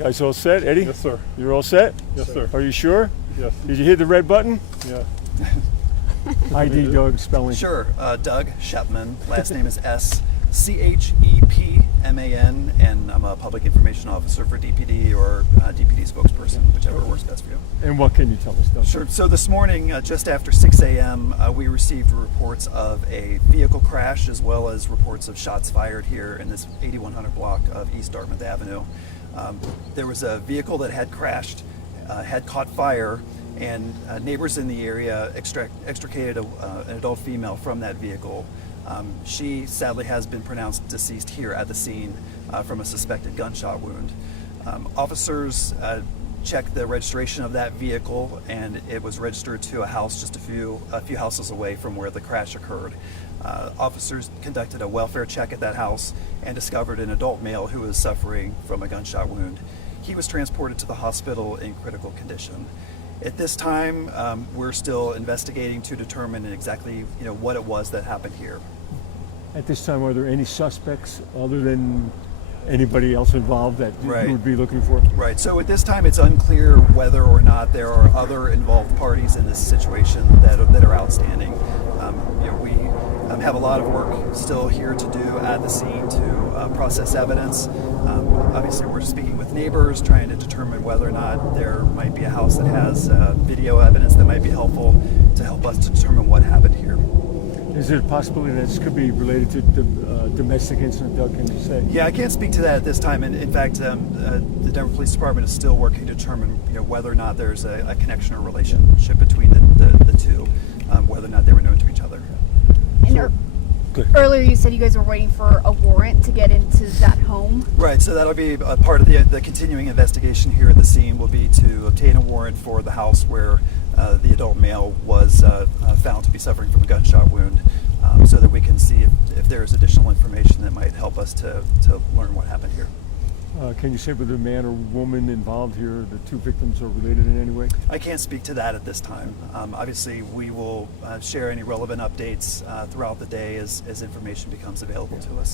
Guys all set? Eddie? Yes, sir. You're all set? Yes, sir. Are you sure? Yes. Did you hit the red button? Yeah. ID, Doug, spelling. Sure. Doug Shepman. Last name is S-C-H-E-P-M-A-N, and I'm a public information officer for DPD or DPD spokesperson, whichever works best for you. And what can you tell us, Doug? Sure. So this morning, just after 6 a.m., we received reports of a vehicle crash as well as reports of shots fired here in this 8100 block of East Dartmouth Avenue. There was a vehicle that had crashed, had caught fire, and neighbors in the area extricated an adult female from that vehicle. She sadly has been pronounced deceased here at the scene from a suspected gunshot wound. Officers checked the registration of that vehicle, and it was registered to a house just a few houses away from where the crash occurred. Officers conducted a welfare check at that house and discovered an adult male who was suffering from a gunshot wound. He was transported to the hospital in critical condition. At this time, we're still investigating to determine exactly what it was that happened here. At this time, are there any suspects other than anybody else involved that Right. you would be looking for? Right, so at this time it's unclear whether or not there are other involved parties in this situation that are outstanding. We have a lot of work still here to do at the scene to process evidence. Obviously we're speaking with neighbors, trying to determine whether or not there might be a house that has video evidence that might be helpful to help us to determine what happened here. Is there a possibility that this could be related to the domestic incident, Doug, can you say? Yeah, I can't speak to that at this time. And in fact, the Denver Police Department is still working to determine whether or not there's a connection or relationship between the two, whether or not they were known to each other. And earlier you said you guys were waiting for a warrant to get into that home. Right, so that'll be a part of the continuing investigation here at the scene will be to obtain a warrant for the house where the adult male was found to be suffering from a gunshot wound, so that we can see if there's additional information that might help us to learn what happened here. Can you say whether the man or woman involved here, the two victims, are related in any way? I can't speak to that at this time. Obviously, we will share any relevant updates throughout the day as information becomes available to us.